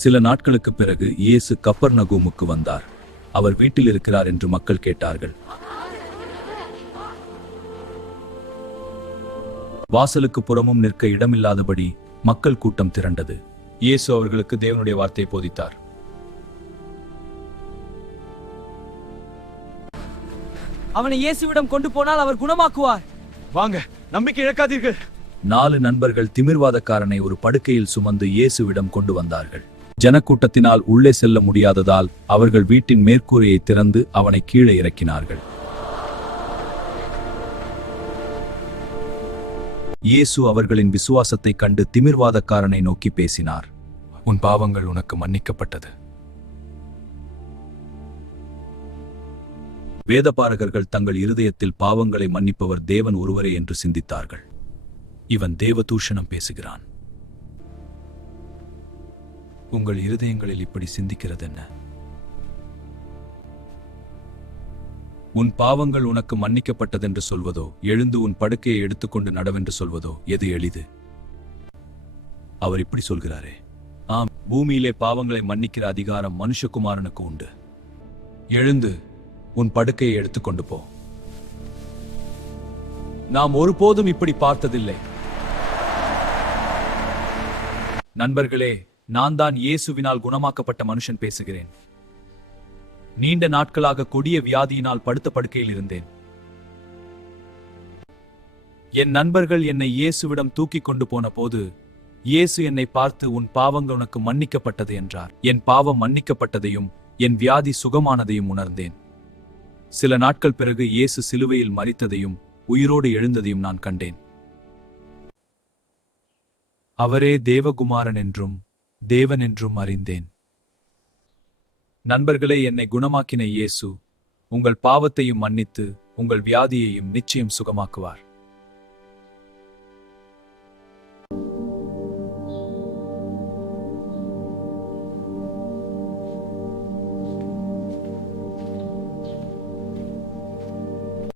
சில நாட்களுக்குப் பிறகு இயேசு கப்பர்நகூமுக்கு வந்தார். அவர் வீட்டில் இருக்கிறார் என்று மக்கள் கேட்டார்கள். வாசலுக்கு புறமும் நிற்க இடமில்லாதபடி மக்கள் கூட்டம் திரண்டது. இயேசு அவர்களுக்கு தேவனுடைய வார்த்தையை போதித்தார். அவனை இயேசுவிடம் கொண்டு போனால் அவர் குணமாக்குவார். வாங்க, நம்பிக்கை இழக்காதீர்கள். 4 நண்பர்கள் திமிர்வாதக்காரனை ஒரு படுக்கையில் சுமந்து இயேசுவிடம் கொண்டு வந்தார்கள். ஜனக்கூட்டத்தினால் உள்ளே செல்ல முடியாததால் அவர்கள் வீட்டின் மேற்கூரையை திறந்து அவனை கீழே இறக்கினார்கள். இயேசு அவர்களின் விசுவாசத்தைக் கண்டு திமிர்வாதக்காரனை நோக்கி பேசினார். உன் பாவங்கள் உனக்கு மன்னிக்கப்பட்டது. வேதபாரகர்கள் தங்கள் இருதயத்தில் பாவங்களை மன்னிப்பவர் தேவன் ஒருவரே என்று சிந்தித்தார்கள். இவன் தேவதூஷணம் பேசுகிறான். உங்கள் இருதயங்களில் இப்படி சிந்திக்கிறது என்ன? உன் பாவங்கள் உனக்கு மன்னிக்கப்பட்டதென்று சொல்வதோ, எழுந்து உன் படுக்கையை எடுத்துக்கொண்டு நடவென்று சொல்வதோ எது எளிது? அவர் இப்படி சொல்கிறாரே, ஆம், பூமியிலே பாவங்களை மன்னிக்கிற அதிகாரம் மனுஷகுமாரனுக்கு உண்டு. எழுந்து உன் படுக்கையை எடுத்துக்கொண்டு போ. நாம் ஒருபோதும் இப்படி பார்த்ததில்லை. நண்பர்களே, நான் தான் இயேசுவினால் குணமாக்கப்பட்ட மனுஷன் பேசுகிறேன். நீண்ட நாட்களாக கொடிய வியாதியினால் படுத்த படுக்கையில் இருந்தேன். என் நண்பர்கள் என்னை இயேசுவிடம் தூக்கி கொண்டு போன போது இயேசு என்னை பார்த்து, உன் பாவங்கள் உனக்கு மன்னிக்கப்பட்டது என்றார். என் பாவம் மன்னிக்கப்பட்டதையும் என் வியாதி சுகமானதையும் உணர்ந்தேன். சில நாட்கள் பிறகு இயேசு சிலுவையில் மரித்ததையும் உயிரோடு எழுந்ததையும் நான் கண்டேன். அவரே தேவகுமாரன் என்றும் தேவன் என்றும் அறிந்தேன். நண்பர்களே, என்னை குணமாக்கின இயேசு உங்கள் பாவத்தையும் மன்னித்து உங்கள் வியாதியையும் நிச்சயம் சுகமாக்குவார்.